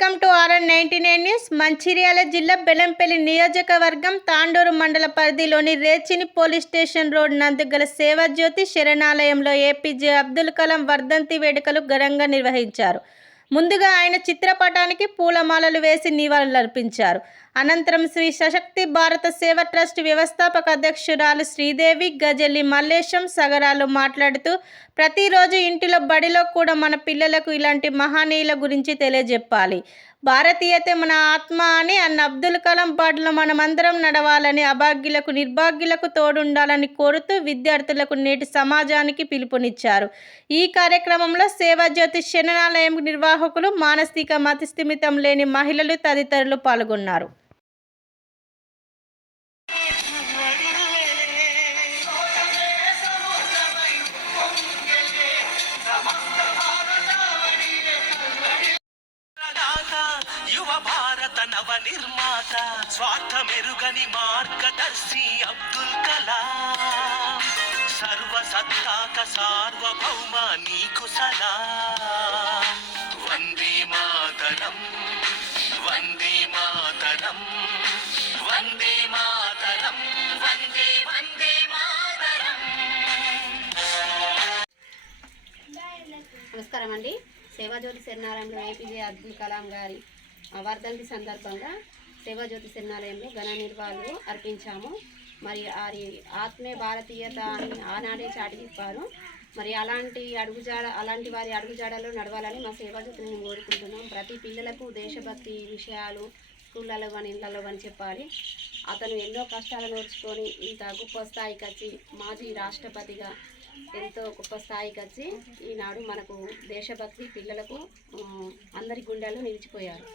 Welcome to RN99 news. Mancherial జిల్లా బెల్లంపల్లి నియోజకవర్గం తాండూరు మండల పరిధిలోని రేచిని పోలీస్ స్టేషన్ రోడ్ నందు గల సేవాజ్యోతి శరణాలయంలో ఏపీజే అబ్దుల్ కలాం వర్ధంతి వేడుకలు ఘనంగా నిర్వహించారు. ముందుగా ఆయన చిత్రపటానికి పూలమాలలు వేసి నివాళులర్పించారు. అనంతరం శ్రీ సశక్తి భారత సేవ ట్రస్ట్ వ్యవస్థాపక అధ్యక్షురాలు శ్రీదేవి గజల్లి మల్లేశం సగరాలు మాట్లాడుతూ, ప్రతిరోజు ఇంటిలో బడిలో కూడా మన పిల్లలకు ఇలాంటి మహనీయుల గురించి తెలియజెప్పాలి. భారతీయతే మన ఆత్మ అని అన్న అబ్దుల్ కలాం బాటలో మనమందరం నడవాలని, అభాగ్యులకు నిర్భాగ్యులకు తోడుండాలని కోరుతూ విద్యార్థులకు నేటి సమాజానికి పిలుపునిచ్చారు. ఈ కార్యక్రమంలో సేవాజ్యోతి శరణాలయం నిర్వాహకులు, మానసిక మతిస్థిమితం లేని మహిళలు తదితరులు పాల్గొన్నారు. యువ భారత నవ నిర్మాత, స్వార్థమెరుగని మార్గదర్శి అబ్దుల్ కలాం, సర్వసత్తాక సార్వభౌమ నీకు సలాం. వందే మాతరం, వందే మాతరం, వందే మాతరం, వందే వందే మాతరం. నమస్కారం అండి. సేవాజ్యోతి శరణాలయంలో ఏపీజే అబ్దుల్ కలాం గారి వర్ధంతి సందర్భంగా సేవాజ్యోతి శరణాలయంలో ఘన నిర్వాళులు అర్పించాము. మరి వారి ఆత్మే భారతీయత అని ఆనాడే చాటి చెప్పారు. మరి అలాంటి వారి అడుగుజాడలో నడవాలని మా సేవాజ్యోతిని మేము కోరుకుంటున్నాం. ప్రతి పిల్లలకు దేశభక్తి విషయాలు స్కూళ్ళలో కానీ ఇళ్లలో కానీ చెప్పాలి. అతను ఎన్నో కష్టాలను ఓర్చుకొని ఇంత గొప్ప స్థాయికి వచ్చి మాజీ రాష్ట్రపతిగా ఎంతో గొప్ప స్థాయికి వచ్చి ఈనాడు మనకు దేశభక్తి పిల్లలకు అందరి గుండెల్లో నిలిచిపోయారు.